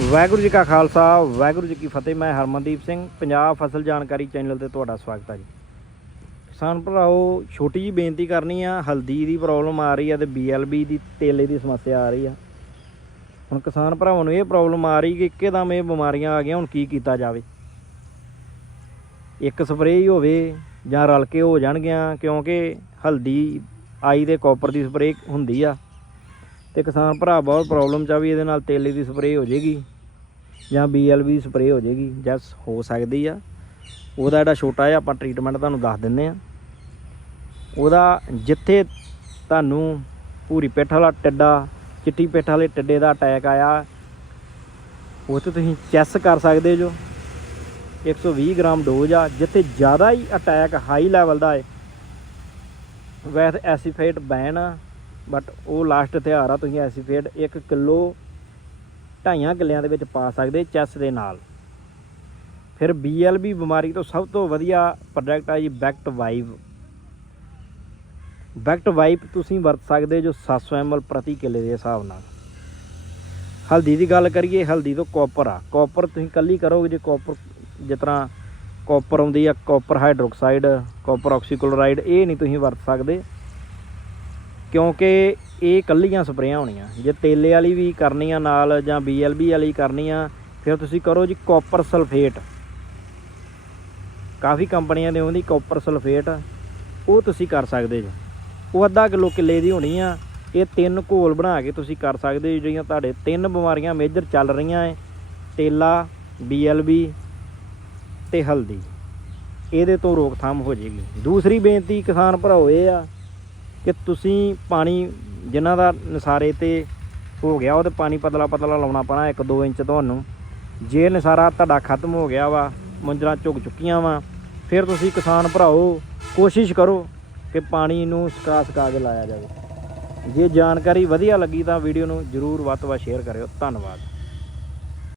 ਵਾਹਿਗੁਰੂ ਜੀ ਕਾ ਖਾਲਸਾ, ਵਾਹਿਗੁਰੂ ਜੀ ਕੀ ਫਤਿਹ। ਮੈਂ ਹਰਮਨਦੀਪ ਸਿੰਘ, ਪੰਜਾਬ ਫਸਲ ਜਾਣਕਾਰੀ ਚੈਨਲ ਤੇ ਤੁਹਾਡਾ ਸਵਾਗਤ ਹੈ ਜੀ। ਕਿਸਾਨ ਭਰਾਓ, ਛੋਟੀ ਜੀ ਬੇਨਤੀ ਕਰਨੀ ਆ, ਹਲਦੀ ਦੀ ਪ੍ਰੋਬਲਮ ਆ ਰਹੀ ਆ ਤੇ ਬੀਐਲਬੀ ਦੀ, ਤੇਲੇ ਦੀ ਸਮੱਸਿਆ ਆ ਰਹੀ ਆ। ਹੁਣ ਕਿਸਾਨ ਭਰਾਵਾਂ ਨੂੰ ਇਹ ਪ੍ਰੋਬਲਮ ਆ ਰਹੀ ਕਿ ਇੱਕਦਮ ਇਹ ਬਿਮਾਰੀਆਂ ਆ ਗਈਆਂ, ਹੁਣ ਕੀ ਕੀਤਾ ਜਾਵੇ? ਇੱਕ ਸਪਰੇਅ ਹੀ ਹੋਵੇ ਜਾਂ ਰਲ ਕੇ ਹੋ ਜਾਣਗੀਆਂ, ਕਿਉਂਕਿ ਹਲਦੀ ਆਈ ਦੇ ਕਾਪਰ ਦੀ ਸਪਰੇਅ ਹੁੰਦੀ ਆ। ਤੇ ਕਿਸਾਨ ਭਰਾ ਬਹੁਤ ਪ੍ਰੋਬਲਮ ਚ ਆ ਵੀ ਇਹਦੇ ਨਾਲ ਤੇਲੇ ਦੀ ਸਪਰੇਅ ਹੋ ਜਾਏਗੀ ਜਾਂ ਬੀਐਲਬੀ ਸਪਰੇਅ ਹੋ ਜਾਏਗੀ ਜੈਸ ਹੋ ਸਕਦੀ ਆ। ਉਹਦਾ ਜਿਹੜਾ ਛੋਟਾ ਜਿਹਾ ਆਪਾਂ ਟ੍ਰੀਟਮੈਂਟ ਤੁਹਾਨੂੰ ਦੱਸ ਦਿੰਨੇ ਆ। ਉਹਦਾ ਜਿੱਥੇ ਤੁਹਾਨੂੰ ਪੂਰੀ ਪਿੱਠ ਵਾਲਾ ਟਿੱਡਾ, ਚਿੱਟੀ ਪਿੱਠ ਵਾਲੇ ਟਿੱਡੇ ਦਾ ਅਟੈਕ ਆਇਆ, ਉੱਥੇ ਤੁਸੀਂ ਚੈਸ ਕਰ ਸਕਦੇ ਜੋ। 120 ਗ੍ਰਾਮ ਡੋਜ਼ ਆ, ਜਿੱਥੇ ਜ਼ਿਆਦਾ ਹੀ ਅਟੈਕ ਹਾਈ ਲੈਵਲ ਦਾ ਹੈ। ਵੈਸੇ ਐਸੀਫੇਟ ਬੈਨ ਆ। ਬਟ ਉਹ ਲਾਸਟ ਹਥਿਆਰ ਆ, ਤੁਸੀਂ ਐਸੀਫੇਟ 1 ਕਿਲੋ ਢਾਈਆਂ ਕਿੱਲਿਆਂ ਦੇ ਵਿੱਚ ਪਾ ਸਕਦੇ ਚੈਸ ਦੇ ਨਾਲ। ਫਿਰ ਬੀਐਲਬੀ ਬਿਮਾਰੀ ਤੋਂ ਸਭ ਤੋਂ ਵਧੀਆ ਪ੍ਰੋਡਕਟ ਆ ਜੀ ਬੈਕਟ ਵਾਈਵ ਬੈਕਟ ਵਾਈਪ ਤੁਸੀਂ ਵਰਤ ਸਕਦੇ ਜੋ 700 ml ਪ੍ਰਤੀ ਕਿੱਲੇ ਦੇ ਹਿਸਾਬ ਨਾਲ। ਹਲਦੀ ਦੀ ਗੱਲ ਕਰੀਏ, ਹਲਦੀ ਤੋਂ ਕਾਪਰ ਆ। ਕਾਪਰ ਤੁਸੀਂ ਕੱਲੀ ਕਰੋਗੇ ਜੇ ਕਾਪਰ ਜਿਸ ਤਰ੍ਹਾਂ ਕਾਪਰ ਆਉਂਦੀ ਆ ਕਾਪਰ ਹਾਈਡਰੋਕਸਾਈਡ ਕਾਪਰ ਆਕਸੀਕਲੋਰਾਈਡ ਇਹ ਨਹੀਂ ਤੁਸੀਂ ਵਰਤ ਸਕਦੇ। ਕਿਉਂਕਿ ਇਹ ਕੱਲੀਆਂ ਸਪਰੇਆਂ ਹੋਣੀਆਂ। ਜੇ ਤੇਲੇ ਵਾਲੀ ਵੀ ਕਰਨੀ ਆ ਨਾਲ ਜਾਂ ਬੀਐਲਬੀ ਵਾਲੀ ਕਰਨੀ ਆ ਫਿਰ ਤੁਸੀਂ ਕਰੋ ਜੀ ਕਾਪਰ ਸਲਫੇਟ। ਕਾਫੀ ਕੰਪਨੀਆਂ ਦੇ ਆਉਂਦੀ ਕਾਪਰ ਸਲਫੇਟ। ਉਹ ਤੁਸੀਂ ਕਰ ਸਕਦੇ ਜੋ। ਉਹ ਅੱਧਾ ਕਿਲੋ ਕਿੱਲੇ ਦੀ ਹੋਣੀ ਆ। ਇਹ ਤਿੰਨ ਘੋਲ ਬਣਾ ਕੇ ਤੁਸੀਂ ਕਰ ਸਕਦੇ ਹੋ ਜਿਹੜੀਆਂ ਤੁਹਾਡੇ ਤਿੰਨ ਬਿਮਾਰੀਆਂ ਮੇਜਰ ਚੱਲ ਰਹੀਆਂ ਐ। ਤੇਲਾ ਬੀਐਲਬੀ ਤੇ ਹਲਦੀ। ਇਹਦੇ ਤੋਂ ਰੋਕਥਾਮ ਹੋ ਜਾਏਗੀ ਦੂਸਰੀ ਬੇਨਤੀ ਕਿਸਾਨ ਭਰਾਓ ਇਹ ਆ ਕਿ ਤੁਸੀਂ ਪਾਣੀ ਜਿਨ੍ਹਾਂ ਦਾ ਨਸਾਰੇ ਤੇ ਹੋ ਗਿਆ ਉਹ ਤੇ ਪਾਣੀ ਪਤਲਾ ਪਤਲਾ ਲਾਉਣਾ ਪੈਣਾ 1-2 ਇੰਚ ਤੁਹਾਨੂੰ। ਜੇ ਨਸਾਰਾ ਤੁਹਾਡਾ ਖਤਮ ਹੋ ਗਿਆ ਵਾ ਮੁੰਜਰਾ ਝੁਕ ਚੁੱਕੀਆਂ ਵਾ, ਫਿਰ ਤੁਸੀਂ ਕਿਸਾਨ ਭਰਾਓ, ਕੋਸ਼ਿਸ਼ ਕਰੋ ਕਿ ਪਾਣੀ ਨੂੰ ਸੁਕਾ ਸਕਾ ਕੇ ਲਾਇਆ ਜਾਵੇ। ਜੇ ਜਾਣਕਾਰੀ ਵਧੀਆ ਲੱਗੀ ਤਾਂ ਵੀਡੀਓ ਨੂੰ ਜਰੂਰ ਵੱਧ ਤੋਂ ਵੱਧ ਸ਼ੇਅਰ ਕਰਿਓ। ਧੰਨਵਾਦ।